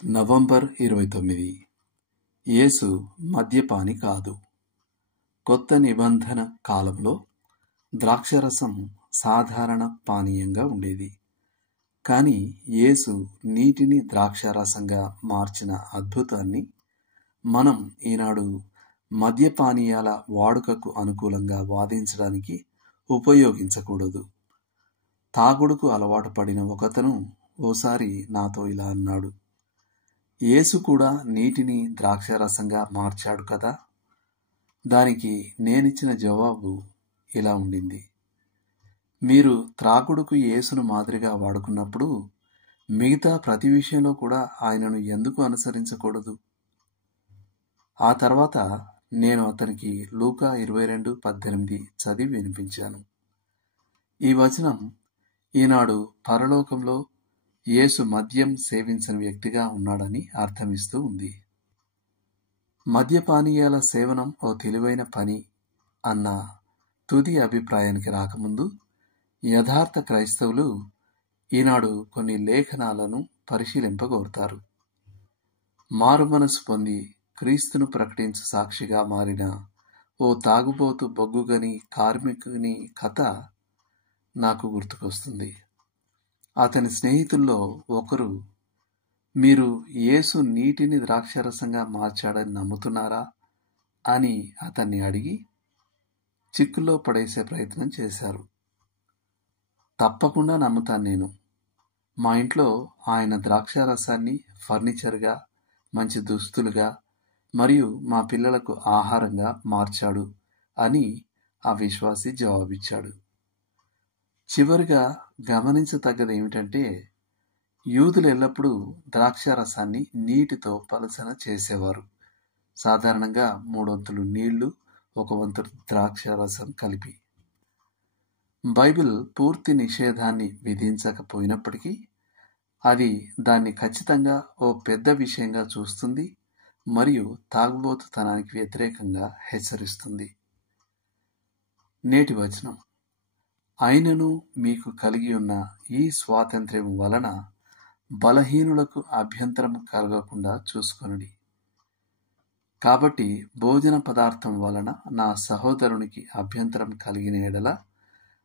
November 29. యేసు మద్యపాని కాదు. కొత్త నిబంధన కాలంలో ద్రాక్షరసం సాధారణ పానీయంగా ఉండేది. కానీ యేసు నీటిని ద్రాక్షారసంగా మార్చిన అద్భుతాన్ని మనం ఈనాడు మద్యపానీయాల వాడుకకు అనుకూలంగా వాదించడానికి ఉపయోగించకూడదు. తాగుడుకు అలవాటు పడిన ఒకతను ఓసారి నాతో ఇలా అన్నాడు, యేసు కూడా నీటిని ద్రాక్షారసంగా మార్చాడు కదా. దానికి నేనిచ్చిన జవాబు ఇలా ఉండింది, మీరు త్రాగుడుకు యేసును మాదిరిగా వాడుకున్నప్పుడు మిగతా ప్రతి విషయంలో కూడా ఆయనను ఎందుకు అనుసరించకూడదు? ఆ తర్వాత నేను అతనికి లూకా 22:18 చదివి వినిపించాను. ఈ వచనం ఈనాడు పరలోకంలో యేసు మద్యం సేవించని వ్యక్తిగా ఉన్నాడని అర్థమిస్తూ ఉంది. మద్యపానీయాల సేవనం ఓ తెలివైన పని అన్న తుది అభిప్రాయానికి రాకముందు యథార్థ క్రైస్తవులు ఈనాడు కొన్ని లేఖనాలను పరిశీలింపగోరుతారు. మారుమనసు పొంది క్రీస్తును ప్రకటించు సాక్షిగా మారిన ఓ తాగుబోతు బొగ్గుగని కార్మికుని కథ నాకు గుర్తుకొస్తుంది. అతని స్నేహితుల్లో ఒకరు, మీరు యేసు నీటిని ద్రాక్షారసంగా మార్చాడని నమ్ముతున్నారా అని అతన్ని అడిగి చిక్కుల్లో పడేసే ప్రయత్నం చేశారు. తప్పకుండా నమ్ముతాను నేను. మా ఇంట్లో ఆయన ద్రాక్షారసాన్ని ఫర్నిచర్గా, మంచి దుస్తులుగా మరియు మా పిల్లలకు ఆహారంగా మార్చాడు అని ఆ విశ్వాసి జవాబిచ్చాడు. చివరిగా గమనించతగ్గది ఏమిటంటే, యూదులు ఎల్లప్పుడూ ద్రాక్షారసాన్ని నీటితో పలచన చేసేవారు. సాధారణంగా 3 వంతులు నీళ్లు, 1 వంతు ద్రాక్షారసం కలిపి. బైబిల్ పూర్తి నిషేధాన్ని విధించకపోయినప్పటికీ అది దాన్ని ఖచ్చితంగా ఓ పెద్ద విషయంగా చూస్తుంది మరియు తాగుబోతుతనానికి వ్యతిరేకంగా హెచ్చరిస్తుంది. నేటి వచనం, అయినను మీకు కలిగి ఉన్న ఈ స్వాతంత్ర్యం వలన బలహీనులకు అభ్యంతరం కలగకుండా చూసుకొనుడి. కాబట్టి భోజన పదార్థం వలన నా సహోదరునికి అభ్యంతరం కలిగిన ఎడల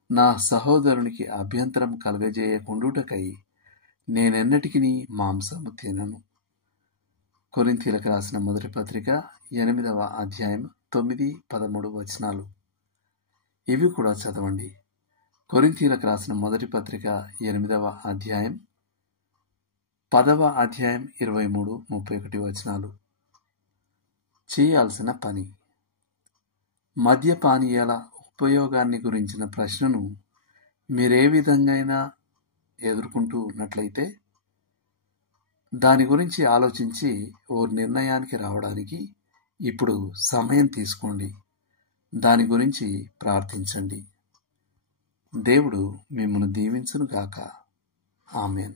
నా సహోదరునికి అభ్యంతరం కలగజేయకుండుటకై నేనెన్నటికినీ మాంసము తినను. కొరింథీయులకు రాసిన మొదటి పత్రిక 8వ అధ్యాయం 9-13 వచనాలు. ఇవి కూడా చదవండి. కొరింథీయులకు రాసిన మొదటి పత్రిక 8వ అధ్యాయం 10వ అధ్యాయం 23-31 వచనాలు. చేయాల్సిన పని. మద్యపానీయాల ఉపయోగాన్ని గురించిన ప్రశ్నను మీరే విధంగా ఎదుర్కొంటూ ఉన్నట్లయితే దాని గురించి ఆలోచించి ఓ నిర్ణయానికి రావడానికి ఇప్పుడు సమయం తీసుకోండి. దాని గురించి ప్రార్థించండి. దేవుడు మిమ్మల్ని దీవించును గాక. ఆమేన్.